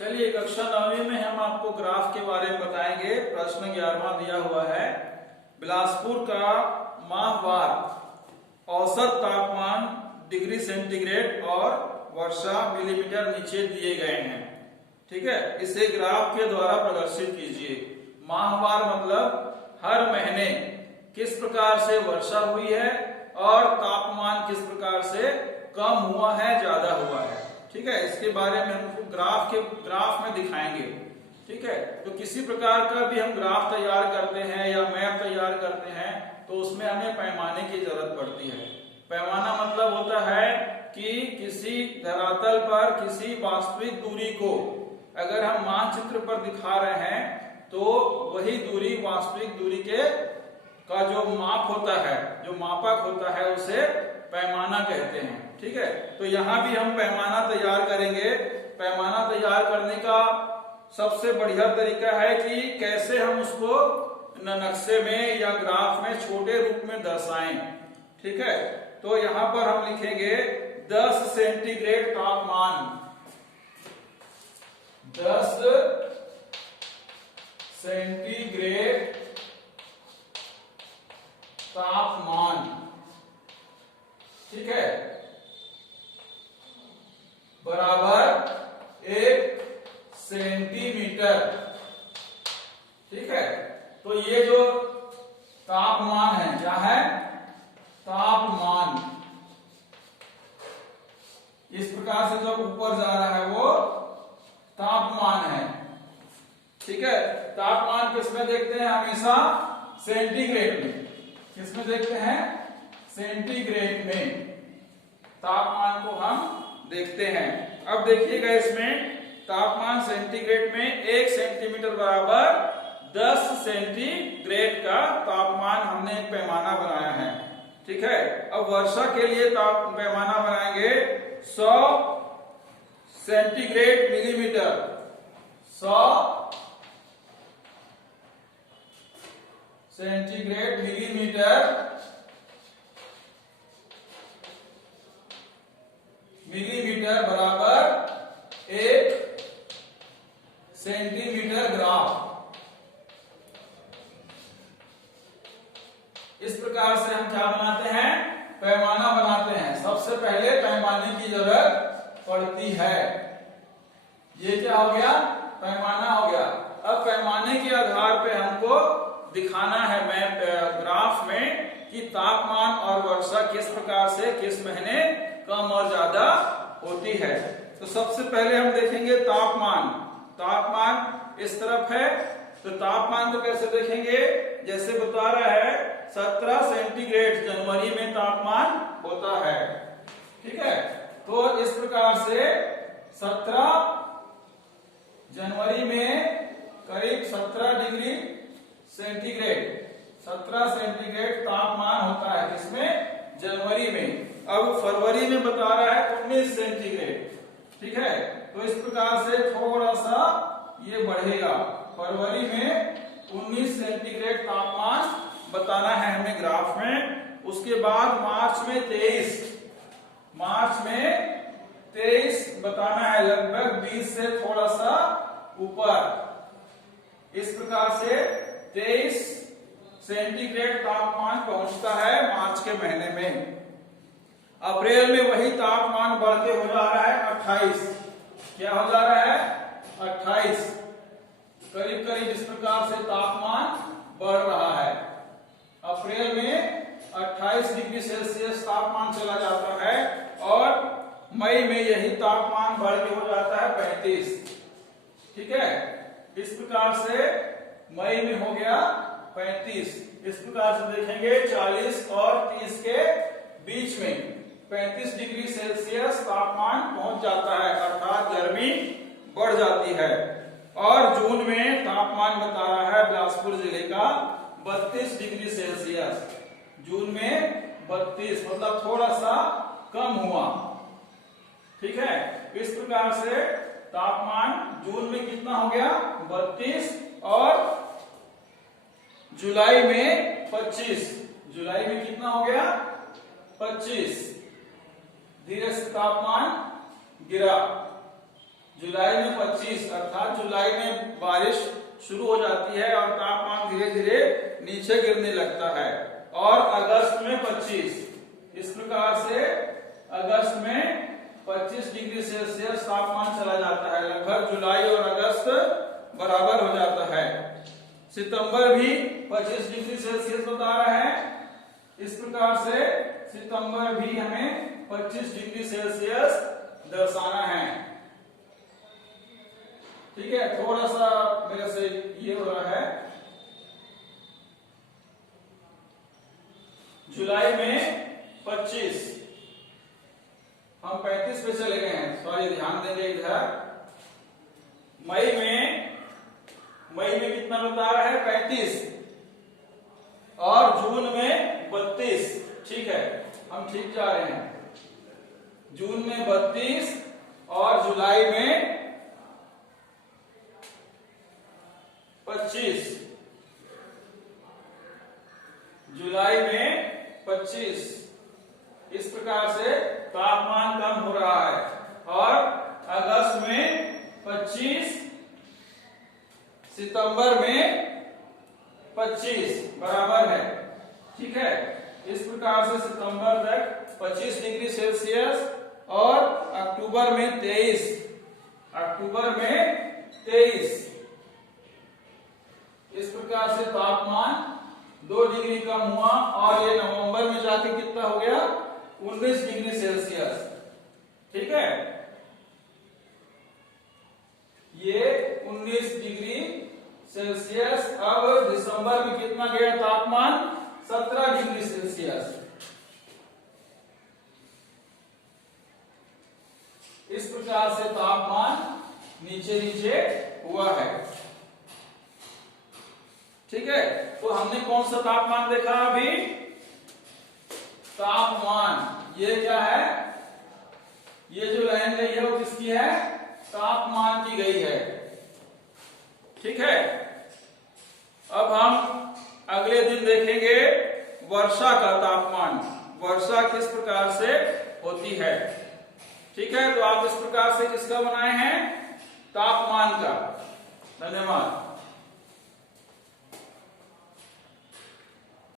चलिए कक्षा 9वीं में हम आपको ग्राफ के बारे में बताएंगे। प्रश्न 11वां दिया हुआ है, बिलासपुर का माहवार औसत तापमान डिग्री सेंटीग्रेड और वर्षा मिलीमीटर नीचे दिए गए हैं। ठीक है, इसे ग्राफ के द्वारा प्रदर्शित कीजिए। माहवार मतलब हर महीने किस प्रकार से वर्षा हुई है और तापमान किस प्रकार से कम हुआ है, ज्यादा हुआ है। ठीक है, इसके बारे में हमको ग्राफ में दिखाएंगे। ठीक है, तो किसी प्रकार का भी हम ग्राफ तैयार करते हैं या मैप तैयार करते हैं तो उसमें हमें पैमाने की जरूरत पड़ती है। पैमाना मतलब होता है कि किसी धरातल पर किसी वास्तविक दूरी को अगर हम मानचित्र पर दिखा रहे हैं तो वही दूरी वास्तविक दूरी का जो माप होता है, जो मापक होता है, उसे पैमाना कहते हैं। ठीक है, तो यहाँ भी हम पैमाना तैयार करेंगे। पैमाना तैयार करने का सबसे बढ़िया तरीका है कि कैसे हम उसको नक्शे में या ग्राफ में छोटे रूप में दर्शाएं। ठीक है, तो यहाँ पर हम लिखेंगे 10 सेंटीग्रेड तापमान, 10 सेंटीग्रेड तापमान। ठीक है, बराबर 1 सेंटीमीटर। ठीक है, तो ये जो तापमान है, क्या है? तापमान। इस प्रकार से जो ऊपर जा रहा है वो तापमान है। ठीक है, तापमान किसमें देखते हैं? हमेशा सेंटीग्रेड में। किसमें देखते हैं? सेंटीग्रेड में तापमान को हम देखते हैं। अब देखिएगा, इसमें तापमान सेंटीग्रेड में 1 सेंटीमीटर बराबर 10 सेंटीग्रेड का तापमान हमने एक पैमाना बनाया है। ठीक है, अब वर्षा के लिए पैमाना बनाएंगे 100 सेंटीग्रेड मिलीमीटर। 100 सेंटीग्रेड मिलीमीटर बराबर 1 सेंटीमीटर ग्राफ। इस प्रकार से हम क्या बनाते हैं? पैमाना बनाते हैं। सबसे पहले पैमाने की जरूरत पड़ती है। ये क्या हो गया? पैमाना हो गया। अब पैमाने के आधार पे हमको दिखाना है मैप ग्राफ में कि तापमान और वर्षा किस प्रकार से किस महीने कम और ज्यादा होती है। तो सबसे पहले हम देखेंगे तापमान। तापमान इस तरफ है, तो तापमान तो कैसे देखेंगे? जैसे बता रहा है 17 सेंटीग्रेड जनवरी में तापमान होता है। ठीक है, तो इस प्रकार से 17 जनवरी में करीब 17 डिग्री सेंटीग्रेड, 17 सेंटीग्रेड तापमान होता है। किसमें? जनवरी में। अब फरवरी में बता रहा है 19 सेंटीग्रेड। ठीक है, तो इस प्रकार से थोड़ा सा ये बढ़ेगा। फरवरी में 19 सेंटीग्रेड तापमान बताना है हमें ग्राफ में। उसके बाद मार्च में 23 बताना है, लगभग 20 से थोड़ा सा ऊपर। इस प्रकार से 23 सेंटीग्रेड तापमान पहुंचता है मार्च के महीने में। अप्रैल में वही तापमान बढ़ के हो जा रहा है 28। क्या हो जा रहा है? 28। करीब करीब इस प्रकार से तापमान बढ़ रहा है। अप्रैल में 28 डिग्री सेल्सियस तापमान चला जाता है और मई में यही तापमान बढ़ के हो जाता है 35। ठीक है, इस प्रकार से मई में हो गया 35। इस प्रकार से देखेंगे 40 और 30 के बीच में 35 डिग्री सेल्सियस तापमान पहुंच जाता है, अर्थात गर्मी बढ़ जाती है। और जून में तापमान बता रहा है बिलासपुर जिले का 32 डिग्री सेल्सियस। जून में 32 मतलब थोड़ा सा कम हुआ। ठीक है, इस प्रकार से तापमान जून में कितना हो गया? 32 और जुलाई में 25। जुलाई में कितना हो गया? 25। धीरे से तापमान गिरा। जुलाई में 25 अर्थात जुलाई में बारिश शुरू हो जाती है और तापमान धीरे धीरे नीचे गिरने लगता है। और अगस्त में 25, इस प्रकार से अगस्त में 25 डिग्री सेल्सियस तापमान चला जाता है। लगभग जुलाई और अगस्त बराबर हो जाता है। सितंबर भी 25 डिग्री सेल्सियस बता रहा है। इस प्रकार से सितंबर भी हमें 25 डिग्री सेल्सियस दर्शाना है। ठीक है, थोड़ा सा मेरे से ये हो रहा है। जुलाई में 25, हम 35 पे चले गए हैं, सॉरी, ध्यान देंगे इधर। मई में कितना बता रहा है? 35, और जून में 32। ठीक है, हम ठीक जा रहे हैं। जून में 32 और जुलाई में 25, जुलाई में 25। इस प्रकार से तापमान कम हो रहा है। और अगस्त में 25, सितंबर में 25 बराबर है। ठीक है, इस प्रकार से सितंबर तक 25 डिग्री सेल्सियस और अक्टूबर में 23, इस प्रकार से तापमान 2 डिग्री कम हुआ। और ये नवंबर में जाके कितना हो गया? 19 डिग्री सेल्सियस। ठीक है, ये 19 डिग्री सेल्सियस। अब दिसंबर में कितना गया तापमान? 17 डिग्री सेल्सियस। इस प्रकार से तापमान नीचे नीचे हुआ है। ठीक है, तो हमने कौन सा तापमान देखा अभी? तापमान। ये क्या है? ये जो लाइन गई है वो किसकी है? तापमान की गई है। ठीक है, अब हम अगले दिन देखेंगे वर्षा का तापमान। वर्षा किस प्रकार से होती है। ठीक है, तो आप इस प्रकार से किसका बनाए हैं? तापमान का। धन्यवाद।